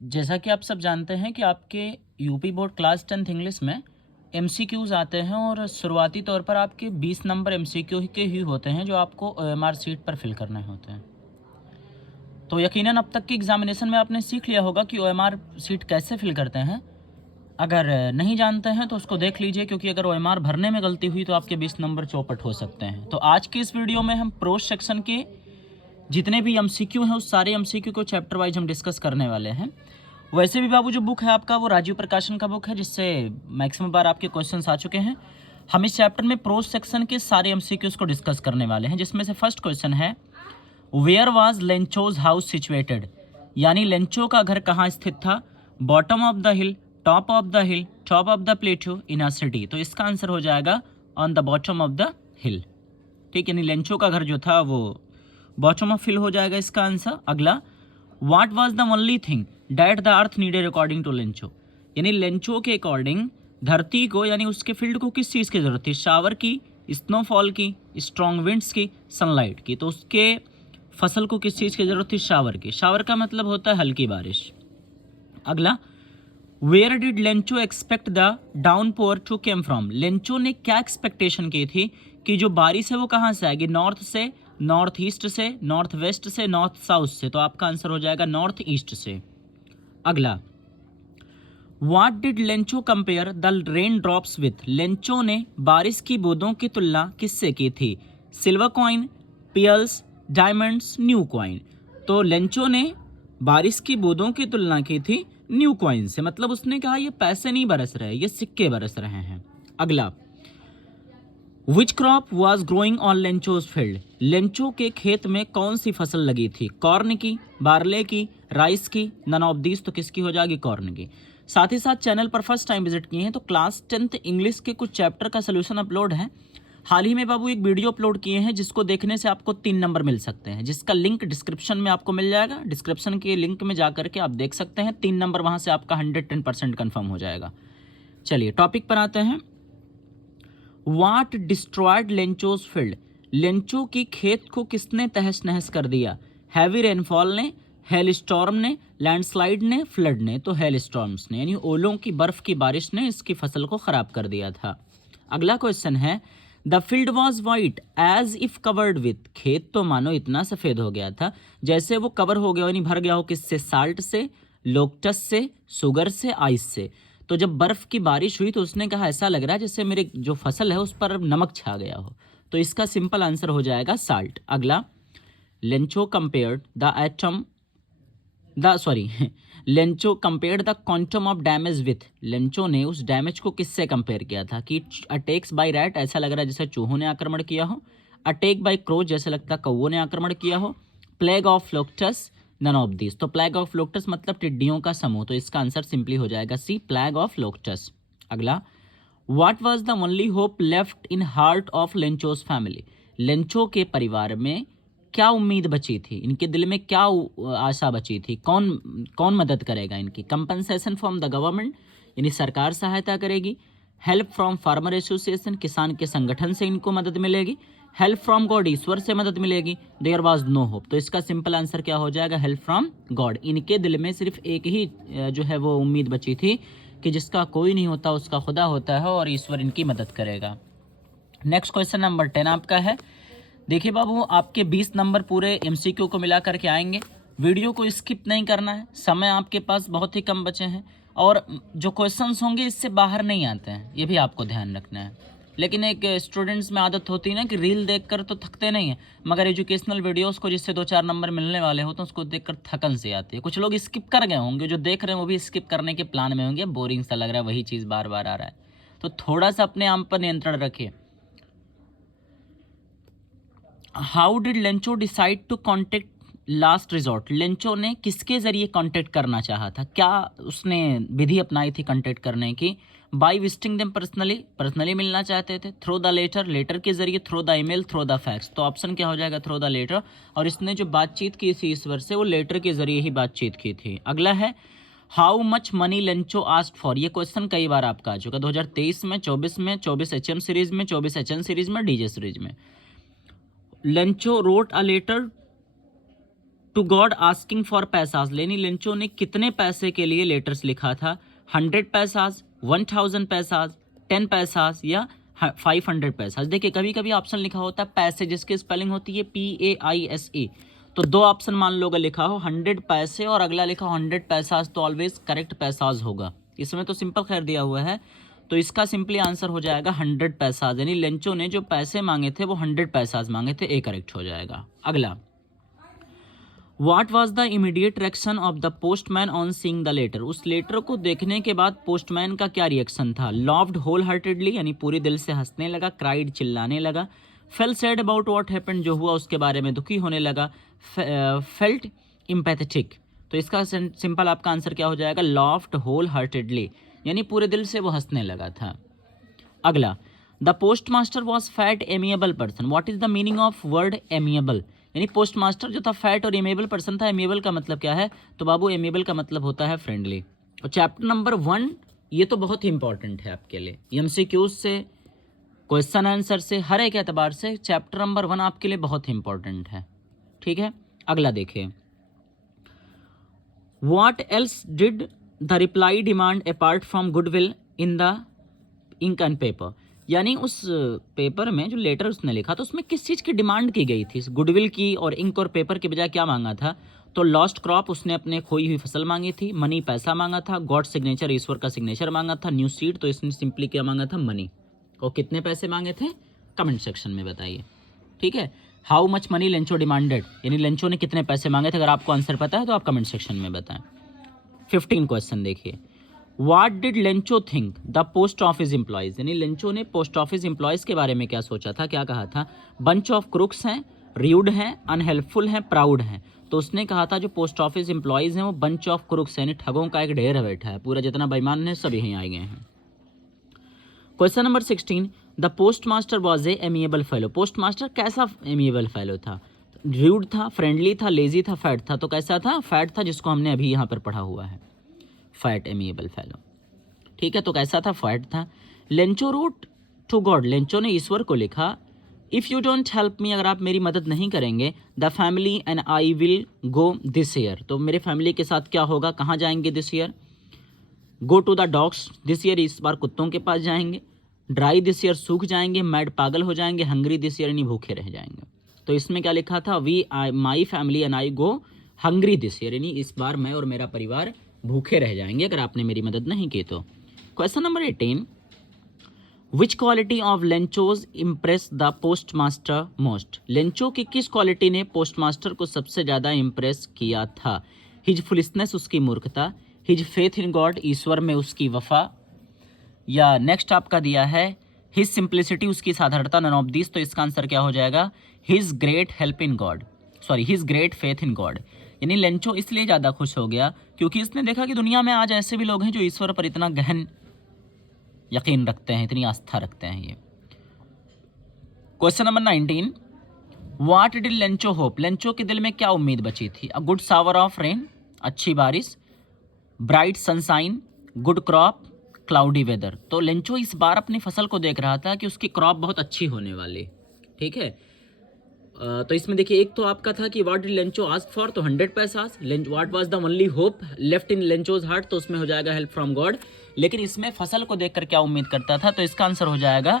जैसा कि आप सब जानते हैं कि आपके UP board class 10th English में एमसीक्यूज़ आते हैं और शुरुआती तौर पर आपके 20 नंबर एमसीक्यू के ही होते हैं जो आपको ओएमआर सीट पर फिल करने होते हैं। तो यकीनन अब तक की एग्जामिनेशन में आपने सीख लिया होगा कि ओएमआर सीट कैसे फिल करते हैं। अगर नहीं जानते हैं तो उसको देख लीजिए, क्योंकि अगर ओएमआर भरने में गलती हुई तो आपके 20 नंबर चौपट हो सकते हैं। तो आज की इस वीडियो में हम प्रोज सेक्शन के जितने भी एमसीक्यू हैं उस सारे एमसीक्यू को चैप्टर वाइज हम डिस्कस करने वाले हैं। वैसे भी बाबू जो बुक है आपका वो राजीव प्रकाशन का बुक है, जिससे मैक्सिमम बार आपके क्वेश्चंस आ चुके हैं। हम इस चैप्टर में प्रोज सेक्शन के सारे एमसीक्यूज को डिस्कस करने वाले हैं, जिसमें से फर्स्ट क्वेश्चन है where was Lencho's house situated, यानी लेंचो का घर कहाँ स्थित था? Bottom of the hill, top of the hill, top of the plateau, in a city. तो इसका आंसर हो जाएगा on the bottom of the hill. ठीक, यानी लेंचो का घर जो था वो बॉटम ऑफ हिल हो जाएगा इसका आंसर। अगला, what was the only thing that the earth needed according to Lencho, यानी लेंचो के अकॉर्डिंग धरती को यानी उसके फील्ड को किस चीज़ की ज़रूरत थी? शावर की, स्नोफॉल की, स्ट्रॉन्ग विंड्स की, सनलाइट की। तो उसके फसल को किस चीज़ की ज़रूरत थी? शावर की। शावर का मतलब होता है हल्की बारिश। अगला, where did Lencho expect the downpour to came from, Lencho ने क्या एक्सपेक्टेशन की थी कि जो बारिश है वो कहाँ से आएगी? नॉर्थ से, नॉर्थ ईस्ट से, नॉर्थ वेस्ट से, नॉर्थ साउथ से। तो आपका आंसर हो जाएगा नॉर्थ ईस्ट से। अगला, what did Lencho compare the rain drops with, Lencho ने बारिश की बूंदों की तुलना किससे की थी? Silver coin, pearls, diamonds, new coin. तो लेंचो ने बारिश की बूंदों की तुलना की थी न्यू कॉइन से, मतलब उसने कहा ये पैसे नहीं बरस रहे, ये सिक्के बरस रहे हैं। अगला, which crop was growing on Lencho's field, Lencho के खेत में कौन सी फसल लगी थी? कॉर्न की, बार्ले की, राइस की, नन ऑफ दीज। तो किसकी हो जाएगी? कॉर्न की। साथ ही साथ चैनल पर फर्स्ट टाइम विजिट किए हैं तो क्लास 10th इंग्लिश के कुछ चैप्टर का सोल्यूशन अपलोड है। हाल ही में बाबू एक वीडियो अपलोड किए हैं जिसको देखने से आपको 3 नंबर मिल सकते हैं, जिसका लिंक डिस्क्रिप्शन में आपको मिल जाएगा। डिस्क्रिप्शन के लिंक में जाकर के आप देख सकते हैं, 3 नंबर वहां से आपका 110% कन्फर्म हो जाएगा। चलिए टॉपिक पर आते हैं। वाट डिस्ट्रॉयड लेंचोज फील्ड, लेंचो की खेत को किसने तहस नहस कर दिया? हैवी रेनफॉल ने, हेल स्टॉर्म ने, लैंडस्लाइड ने, फ्लड ने। तो हेल स्टॉर्म्स ने, यानी ओलों की बर्फ की बारिश ने इसकी फसल को खराब कर दिया था। अगला क्वेश्चन है, the field was white as if covered with, खेत तो मानो इतना सफेद हो गया था जैसे वो कवर हो गया यानी भर गया हो किससे? साल्ट से, लोकटस से, शुगर से, आइस से। तो जब बर्फ की बारिश हुई तो उसने कहा ऐसा लग रहा है जैसे मेरे जो फसल है उस पर अब नमक छा गया हो। तो इसका सिंपल आंसर हो जाएगा साल्ट। अगला, Lencho compared the atom the sorry Lencho compared the quantum of damage with, Lencho ने उस डैमेज को किससे कंपेयर किया था? कि अटैक्स बाय रैट, ऐसा लग रहा है जैसे चूहों ने आक्रमण किया हो। अटैक बाय क्रो, जैसे लगता है कौवों ने आक्रमण किया हो। Plague of locusts, none of this. तो प्लेग ऑफ लोकटस मतलब टिड्डियों का समूह। तो इसका आंसर सिंपली हो जाएगा सी, प्लेग ऑफ लोकटस। अगला, what was the only hope left in heart of Lencho's family, Lencho के परिवार में क्या उम्मीद बची थी? इनके दिल में क्या आशा बची थी? कौन कौन मदद करेगा इनकी? कंपनसेशन फ्रॉम द गवर्नमेंट, यानी सरकार सहायता करेगी। हेल्प फ्रॉम फार्मर एसोसिएशन, किसान के संगठन से इनको मदद मिलेगी। हेल्प फ्रॉम गॉड, ईश्वर से मदद मिलेगी। There was no hope. तो इसका सिंपल आंसर क्या हो जाएगा? Help from God. इनके दिल में सिर्फ एक ही जो है वो उम्मीद बची थी कि जिसका कोई नहीं होता उसका खुदा होता है और ईश्वर इनकी मदद करेगा। नेक्स्ट क्वेश्चन नंबर 10 आपका है। देखिए बाबू, आपके 20 नंबर पूरे एमसीक्यू को मिला करके आएंगे। वीडियो को स्किप नहीं करना है, समय आपके पास बहुत ही कम बचे हैं और जो क्वेश्चंस होंगे इससे बाहर नहीं आते हैं, ये भी आपको ध्यान रखना है। लेकिन एक स्टूडेंट्स में आदत होती है ना कि रील देखकर तो थकते नहीं हैं, मगर एजुकेशनल वीडियोस को जिससे 2-4 नंबर मिलने वाले हो तो उसको देखकर थकन से आती है। कुछ लोग स्किप कर गए होंगे, जो देख रहे हैं वो भी स्किप करने के प्लान में होंगे, बोरिंग सा लग रहा है, वही चीज़ बार बार आ रहा है। तो थोड़ा सा अपने आप पर नियंत्रण रखिए। How did Lencho decide to contact last resort, Lencho ने किसके जरिए कॉन्टेक्ट करना चाहा था? क्या उसने विधि अपनाई थी कॉन्टेक्ट करने की? By visiting them personally, personally मिलना चाहते थे। थ्रू द लेटर, लेटर के जरिए। Through the email, through the fax. तो ऑप्शन क्या हो जाएगा? Through the letter. और इसने जो बातचीत की थी ईश्वर से वो लेटर के जरिए ही बातचीत की थी। अगला है, how much money Lencho asked for, ये क्वेश्चन कई बार आपका आ चुका, 2023 में, 24 में, 24 एचएम सीरीज में, 24 एचएन सीरीज में, डीजे सीरीज में। Lencho wrote a letter to God asking for pesos, यानी लेंचो ने कितने पैसे के लिए लेटर्स लिखा था? 100 पैसाज, 1000 पैसाज, 10 पैसाज या 500 पैसाज। देखिए कभी कभी ऑप्शन लिखा होता है पैसे, जिसकी स्पेलिंग होती है PAISE, तो दो ऑप्शन मान लो अगर लिखा हो 100 पैसे और अगला लिखा हो 100 पैसाज, तो ऑलवेज करेक्ट पैसाज होगा। इसमें तो सिंपल खैर दिया हुआ है, तो इसका सिंपली आंसर हो जाएगा 100 पैसाज, यानी लेंचो ने जो पैसे मांगे थे वो 100 पैसाज मांगे थे, ए करेक्ट हो जाएगा। अगला, what was the immediate reaction of the postman on seeing the letter, उस लेटर को देखने के बाद पोस्टमैन का क्या रिएक्शन था? लव्ड होल हार्टेडली, यानी पूरी दिल से हंसने लगा, क्राइड चिल्लाने लगा, fail sad about what happened, जो हुआ उसके बारे में दुखी होने लगा, फेल्ट एम्पैथेटिक, तो इसका सिंपल आपका आंसर क्या हो जाएगा? लव्ड होल हार्टेडली, यानी पूरे दिल से वो हंसने लगा था। अगला, the post master was fat amiable person, what is the meaning of word amiable, यानी पोस्ट मास्टर जो था फैट और एमिएबल पर्सन था। एमिएबल का मतलब क्या है? तो बाबू एमिएबल का मतलब होता है फ्रेंडली। और चैप्टर नंबर 1 ये तो बहुत ही इंपॉर्टेंट है आपके लिए, MCQs से, क्वेश्चन आंसर से, हर एक एतबार से चैप्टर नंबर 1 आपके लिए बहुत ही इंपॉर्टेंट है, ठीक है। अगला देखिए, what else did the reply demand apart from goodwill in the ink and paper, यानी उस पेपर में जो लेटर उसने लिखा तो उसमें किस चीज़ की डिमांड की गई थी? गुडविल की, और इंक और पेपर के बजाय क्या मांगा था? तो लॉस्ट क्रॉप, उसने अपने खोई हुई फसल मांगी थी, मनी पैसा मांगा था, गॉड सिग्नेचर ईश्वर का सिग्नेचर मांगा था, न्यू सीड, तो इसने सिंपली क्या मांगा था? मनी। और कितने पैसे मांगे थे? कमेंट सेक्शन में बताइए, ठीक है। How much money Lencho demanded, यानी लेंचो ने कितने पैसे मांगे थे? अगर आपको आंसर पता है तो आप कमेंट सेक्शन में बताएं। 15 क्वेश्चन देखिए, what did Lencho think the post office employees, यानी लेंचो ने पोस्ट ऑफिस एम्प्लॉयज के बारे में क्या सोचा था, क्या कहा था? बंच ऑफ क्रुक्स हैं, र्यूड हैं, अनहेल्पफुल हैं, प्राउड हैं, तो उसने कहा था जो पोस्ट ऑफिस एम्प्लॉयज हैं वो बंच ऑफ क्रुक्स यानी ठगों का एक ढेर बैठा है, पूरा जितना बेईमान है सब यहीं आए गए हैं। Question number 16, the post master was a amiable fellow, post master कैसा एमिएबल फेलो था? र्यूड था, फ्रेंडली था, लेजी था, फैट था, तो कैसा था? फैट था, जिसको हमने अभी यहाँ पर पढ़ा हुआ है, फैट एमिएबल फेलो, ठीक है। तो कैसा था? फैट था। Lencho wrote to God, Lencho ने ईश्वर को लिखा, if you don't help me, अगर आप मेरी मदद नहीं करेंगे, the family and I will go this year, तो मेरे फैमिली के साथ क्या होगा? कहाँ जाएंगे this year? Go to the dogs this year, इस बार कुत्तों के पास जाएंगे, ड्राई दिस ईयर, सूख जाएंगे, मैड पागल हो जाएंगे, हंग्री दिस ईयर यानी भूखे रह जाएंगे। तो इसमें क्या लिखा था? We I my family and I go hungry this year, यानी इस बार मैं और मेरा परिवार भूखे रह जाएंगे अगर आपने मेरी मदद नहीं की तो। Question number 18, which quality of Lencho's impress the post master most, Lencho की किस क्वालिटी ने पोस्ट मास्टर को सबसे ज़्यादा इम्प्रेस किया था? हिज फुलिशनेस, उसकी मूर्खता, हिज फेथ इन गॉड, ईश्वर में उसकी वफा, या नेक्स्ट आपका दिया है हिज सिंप्लिसिटी, उसकी साधारणता, नन ऑफ दिस, तो इसका आंसर क्या हो जाएगा? His great help in God, sorry his great faith in God, यानी लेंचो इसलिए ज़्यादा खुश हो गया क्योंकि इसने देखा कि दुनिया में आज ऐसे भी लोग हैं जो ईश्वर पर इतना गहन यकीन रखते हैं, इतनी आस्था रखते हैं। ये question number 19, what did Lencho hope, Lencho के दिल में क्या उम्मीद बची थी? A good shower of rain, अच्छी बारिश, bright sunshine, good crop, cloudy weather, तो लेंचो इस बार अपनी फसल को देख रहा था कि उसकी क्रॉप बहुत अच्छी होने वाली, ठीक है। तो इसमें देखिए एक तो आपका था कि what did Lencho ask for, तो 100 pesos, what was the only hope left in Lencho's heart, तो उसमें हो जाएगा हेल्प फ्रॉम गॉड, लेकिन इसमें फसल को देखकर क्या उम्मीद करता था? तो इसका आंसर हो जाएगा